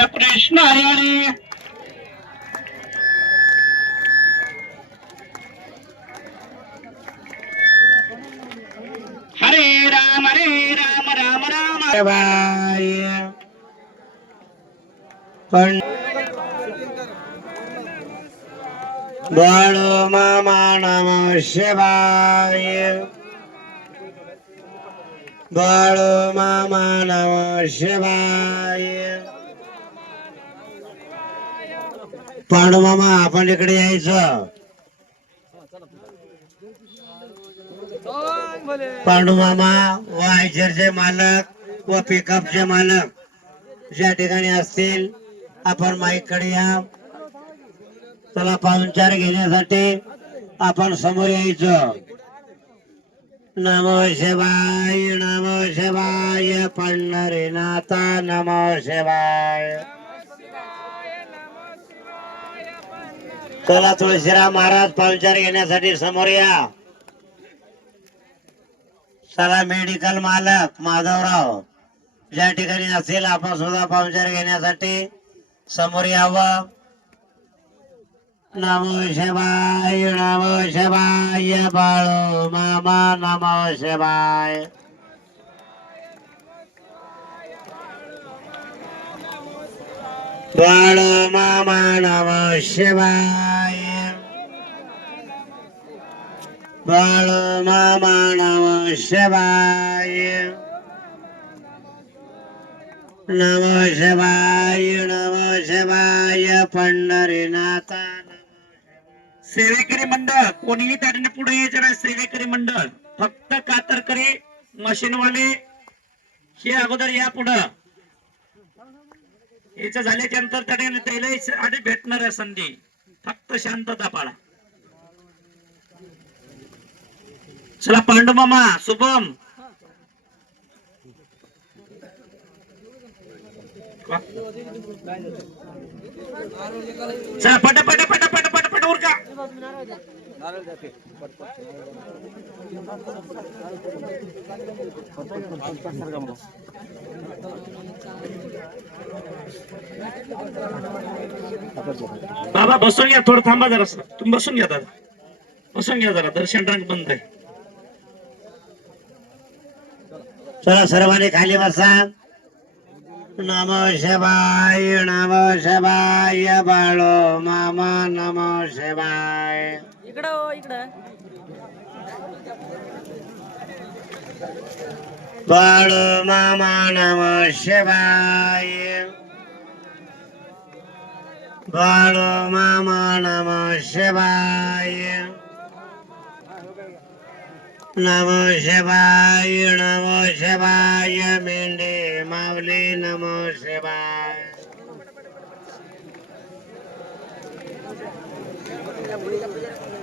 कृष्ण हरी हरे राम हरे राम राम राम बाय पण बाळू मामा नम शिवाय. बाळू मामा नम शिवाय. पांडू मामा आपण इकडे यायचं. पांडू मामा व आयशरचे मालक व पिकअपचे मालक ज्या ठिकाणी असतील आपण माईककडे या. त्याला पाहुणचार घेण्यासाठी आपण समोर यायचं. नमो शिवाय नमो शिवाय पंढरीनाथा नमो शिवाय. चला तुळशीराम महाराज पाहुणचार घेण्यासाठी समोर या. चला मेडिकल मालक माधवराव. ज्या ठिकाणी असेल आपण सुद्धा पाहुणचार घेण्यासाठी समोर यावं. नमो शिवाय नमो शिवाय बाळो मामा नमो शिवाय. मामा नमो शिवाय बाळो मामा नमो शिवाय नमो शिवाय नमो शिवाय पंढरीनाथा सेवेकरी मंडळ कोणीही त्याने पुढे यायचं नाही सेवेकरी मंडळ. फक्त कातरकरी मशीनवाले हे अगोदर या पुढं. याचं झाल्याच्यानंतर त्याने त्याला आधी भेटणार आहे संधी. फक्त शांतता पाळा. चला पांडू मामा शुभम. चला पट पट पट पट पट पट उरका. बाबा बसून घ्या थोडं थांबा जरा. तुम्ही बसून घ्या दादा. बसून घ्या जरा दर्शन रंग बंद आहे. चला सर्वांनी खाली बसा. नमो शिवाय नमो शिवाय बाळो मामा नमो शिवाय. इकडं हो, इकडं बाळो मामा नमो शिवाय बाळो मामा नमो शिवाय नमो शिवाय नमो शिवाय मेंढे माऊली नमो शिवाय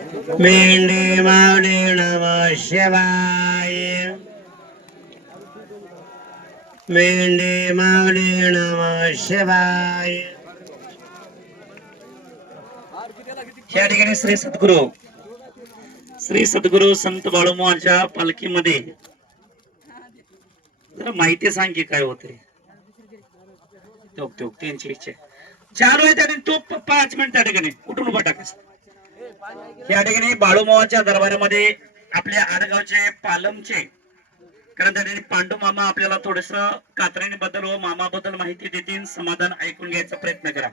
मेंढे माऊली नमो शिवाय मेंढे माऊली नमो शिवाय या ठिकाणी श्री सद्गुरू. श्री सद्गुरू संत बाळूमाच्या पालखीमध्ये. जरा माहिती सांग की काय होते त्यांची इच्छा चालू आहे त्या ठिकाणी पाच मिनिट त्या ठिकाणी. उठून उभा टाकास या ठिकाणी बाळूमावाच्या दरबारामध्ये आपल्या आडगावचे पालमचे कारण त्या ठिकाणी पांडू मामा आपल्याला थोडस कात्रणीबद्दल बद्दल व मामाबद्दल माहिती देतील. समाधान ऐकून घ्यायचा प्रयत्न करा.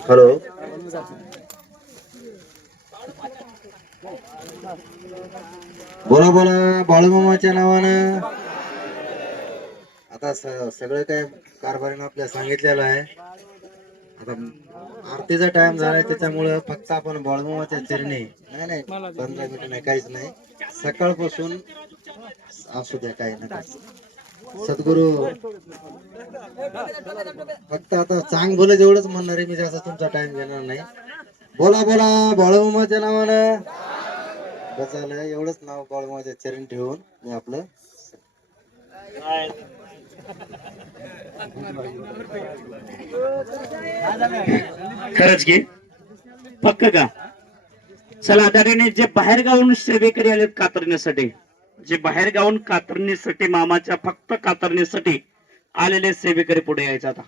हॅलो. बोला बोला बाळूमामाच्या नावानं. आता स- सगळं काय कारभारीनं आपल्याला सांगितलेलं आहे. आता आरतीचा टाइम झालाय त्याच्यामुळं फक्त आपण बाळूमामाच्या चरणी नाही नाही पंधरा मिनिट नाही काहीच नाही. सकाळपासून असू द्या काही ना सद्गुरू फक्त आता चांग बोल एवढंच म्हणणार आहे मी जास्त तुमचा टाइम घेणार नाही. बोला बोला बाळूमामाच्या नावानं. बस झालं एवढंच नाव बाळूमामाच्या चरण ठेवून मी आपलं. खरंच की? पक्क का? चला दादाने जे बाहेर गावून सेवेकरी आले कातरण्यासाठी जे बाहेर गावून कातरणीसाठी मामाच्या फक्त कातरणीसाठी आलेले सेवेकरी पुढे यायचे आता.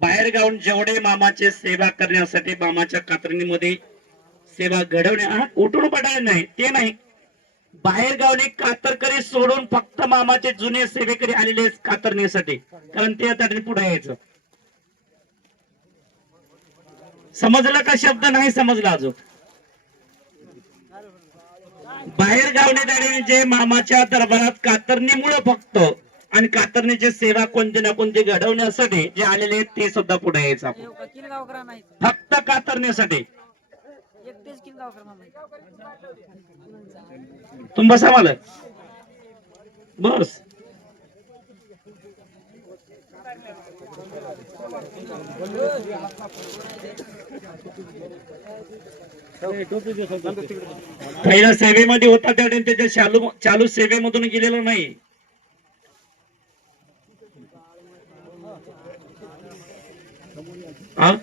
बाहेर गावून जेवढे मामाचे सेवा करण्यासाठी मामाच्या कातरणीमध्ये सेवा घडवण्या उठून पडायला नाही ते नाही. बाहेर गावने कातरकरी सोडून फक्त मामाचे जुने सेवेकरी आलेले आहेत कातरणीसाठी कारण ते आता पुढे यायचं. समजला का शब्द? नाही समजला अजून. बाहेर गावने जे मामाच्या दरबारात कातरणीमुळे फक्त आणि कातरणीची सेवा कोणती ना कोणती घडवण्यासाठी जे आलेले आहेत ते सुद्धा पुढे यायचं. फक्त कातरण्यासाठी एकटेच किल गाव करा मामा तुम्ही बसा मला. बस. पहिल्या सेवेमध्ये होता त्याने त्याच्या चालू चालू सेवेमधून गेलेला नाही. हा हा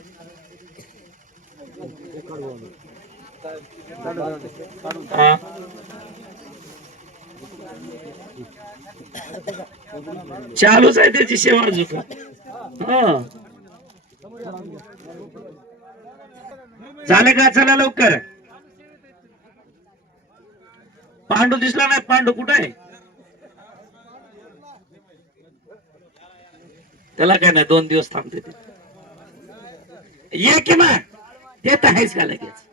चालूच आहे त्याची सेवा अजून हा. झालं का? चला लवकर. पांडू दिसला नाही. पांडू कुठं आहे? त्याला काय नाही दोन दिवस थांबते ते. ये की मग. ते तर आहेच का लगेच?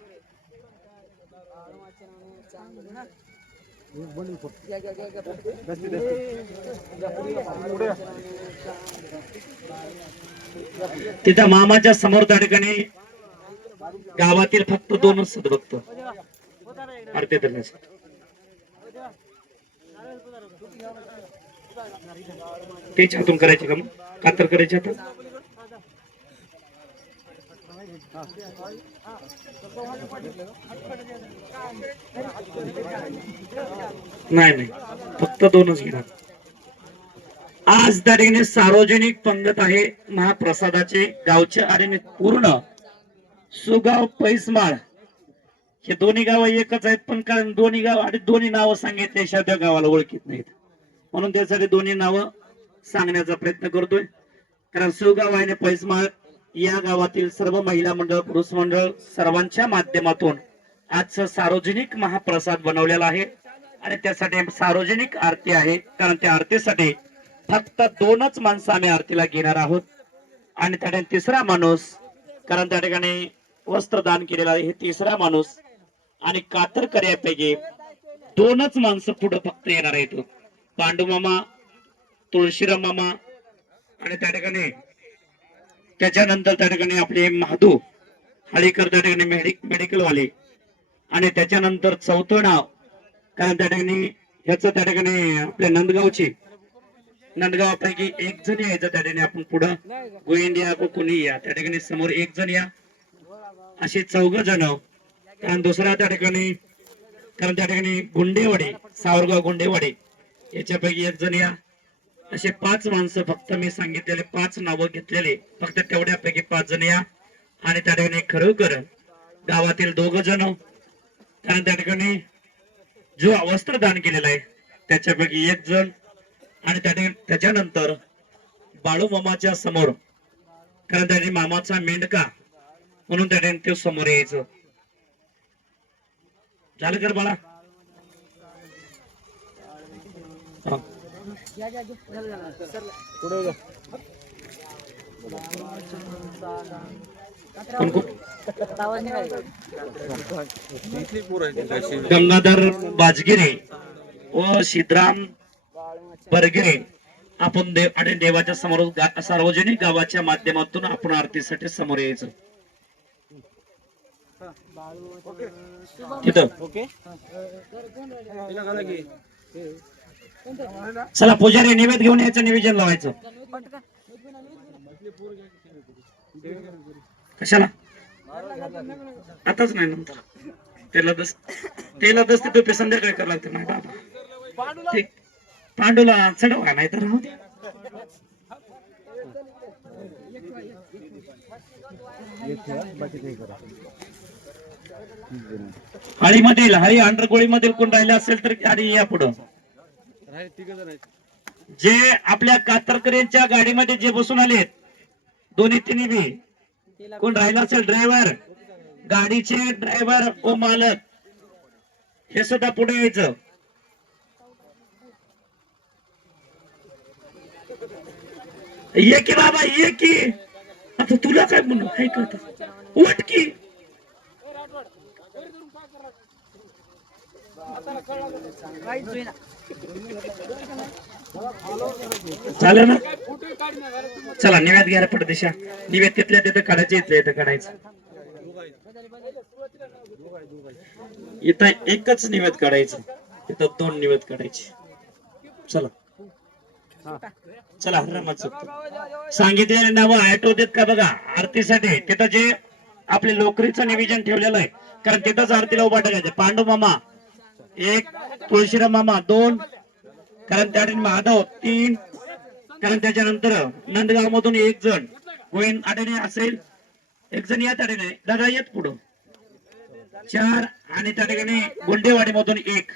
तिथं मामाच्या समोर त्या ठिकाणी गावातील फक्त दोनच सदभक्त आरती धरण्यासाठी. तेच हातून करायचे का मग? कातर करायचे आता? नाही नाही. फक्त दोनच घेणार. आज त्या ठिकाणी सार्वजनिक पंगत आहे महाप्रसादाचे. गावचे आणि पूर्ण. सुगाव पैसमाळ. हे दोन्ही गाव एकच आहेत पण कारण दोन्ही गाव आणि दोन्ही नावं सांगितले त्या गावाला ओळखीत नाहीत. म्हणून त्यासाठी दोन्ही नावं सांगण्याचा प्रयत्न करतोय. कारण सुगाव आणि पैसमाळ या गावातील सर्व महिला मंडळ पुरुष मंडळ सर्वांच्या माध्यमातून आजचं सार्वजनिक महाप्रसाद बनवलेला आहे. आणि त्यासाठी सार्वजनिक आरती आहे. कारण त्या आरतीसाठी फक्त दोनच माणसं आम्ही आरतीला घेणार आहोत. आणि त्या ठिकाणी तिसरा माणूस कारण त्या ठिकाणी वस्त्र दान केलेलं आहे हे तिसरा माणूस आणि कातर कर्यापैकी दोनच माणसं पुढे फक्त येणार आहेत. पांडू मामा तुळशीराम मामा आणि त्या ठिकाणी त्याच्यानंतर त्या ठिकाणी आपले महादू हळीकर त्या ठिकाणी मेडिकलवाले मेडिकल आणि त्याच्यानंतर चौथं नाव कारण त्या ठिकाणी ह्याचं त्या ठिकाणी आपल्या नंदगावचे. नंदगावापैकी एक जण यायचं त्या ठिकाणी आपण पुढं. गोविंद या कोणी या. त्या ठिकाणी समोर एक जण या. असे चौघ जण. कारण दुसरा त्या ठिकाणी कारण त्या ठिकाणी गुंडेवाडी सावरगाव गुंडेवाडी याच्यापैकी एक जण या. असे पाच माणसं फक्त मी सांगितलेले पाच नावं घेतलेले. फक्त तेवढ्यापैकी पाच जण या. आणि त्या ठिकाणी खरोखर गावातील दोघ जण कारण त्या ठिकाणी जो वस्त्र दान केलेला आहे त्याच्यापैकी एक जण आणि त्या ठिकाणी त्याच्यानंतर बाळू मामाच्या समोर कारण त्याने मामाचा मेंढका म्हणून त्या ठिकाणी तो समोर यायचं. झालं कर बाळा? पुढे गंगाधर बाजगिरे व सिद्धराम बरगिरे आपण देव आणि देवाच्या समोर गा- सार्वजनिक गावाच्या माध्यमातून आपण आरतीसाठी समोर यायचं. तिथं. चला पुजारी निवेद घेऊन यायचं निवेदन लावायचं. कशाला? आताच नाही नंतर त्याला दस त्याला दस ते टोपी संध्याकाळी करावं लागते नाही बाबा. ठीक. पांडूला चढवा नाही तर राहू दे. हळीमधील हळी अंडरगोळीमधील कोण राहिले असेल तर आणि या पुढं. जे आपल्या कातरकरेंच्या गाडीमध्ये जे बसून आलेत दोन्ही तिन्ही बी कोण राहिला असेल ड्रायव्हर गाडीचे ड्रायव्हर व मालक हे सुद्धा पुढे यायचं. ये की बाबा ये की. आता तुला काय म्हणू? काय करत उठ की. काहीच होईना. झालं ना? चला निवेद घ्यायला रे पडदेशा निवेद तिथल्या तिथं काढायचे इथल्या इथं काढायचं. इथं एकच निवेद काढायचं. इथं दोन निवेद काढायचे. चला. चला हरमाचं सांगितलेले नाव आठवतेत का बघा? आरतीसाठी. तिथं जे आपले लोकरीचं निवेदन ठेवलेलं आहे. कारण तिथंच आरतीला उभा टाकायचं. पांडू मामा एक तुळशीराम मामा दोन कारण त्या ठिकाणी माधव तीन कारण त्याच्यानंतर नंदगाव मधून एक जण. गोविंद आडणे असेल एक जण या त्या ठिकाणी दादा येत पुढं. चार आणि त्या ठिकाणी गुंडेवाडी मधून एक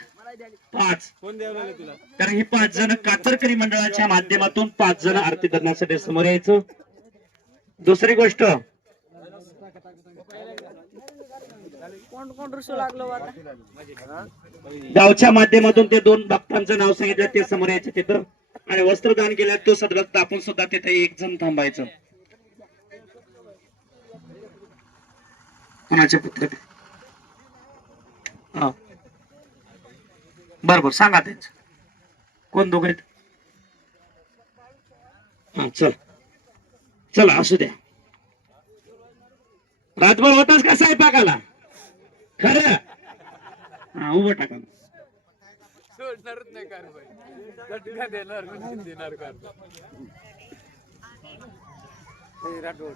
पाच. कारण ही पाच जण कातरकरी मंडळाच्या माध्यमातून पाच जण आरती करण्यासाठी समोर यायचं. दुसरी गोष्ट कोण कोण रुसू लागलो हो आता गावच्या माध्यमातून ते दोन भक्तांचं नाव सांगितलं ते समोर यायचे तिथं. आणि वस्त्रदान केलं तो सदभक्त आपण सुद्धा तिथे एक जण थांबायचं. कोणाचे पुत्र? बरोबर हा. बर बर सांगा त्यांच. कोण दोघ आहेत? हा चल. चला असू द्या. रातभर होताच का स्वयंपाकाला खरं. हा उभं टाका. सोडणारच नाही कारभार झटका देणार म्हणजे देणार कारभार ए, राठोड.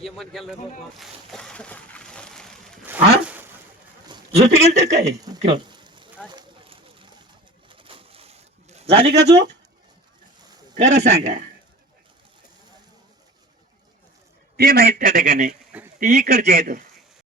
ये मन केलं हा? झोपी गेलते काय? केवळ. झाली का झोप? खरं सांगा. ते नाहीत त्या ठिकाणी. ते इकडचे आहेत.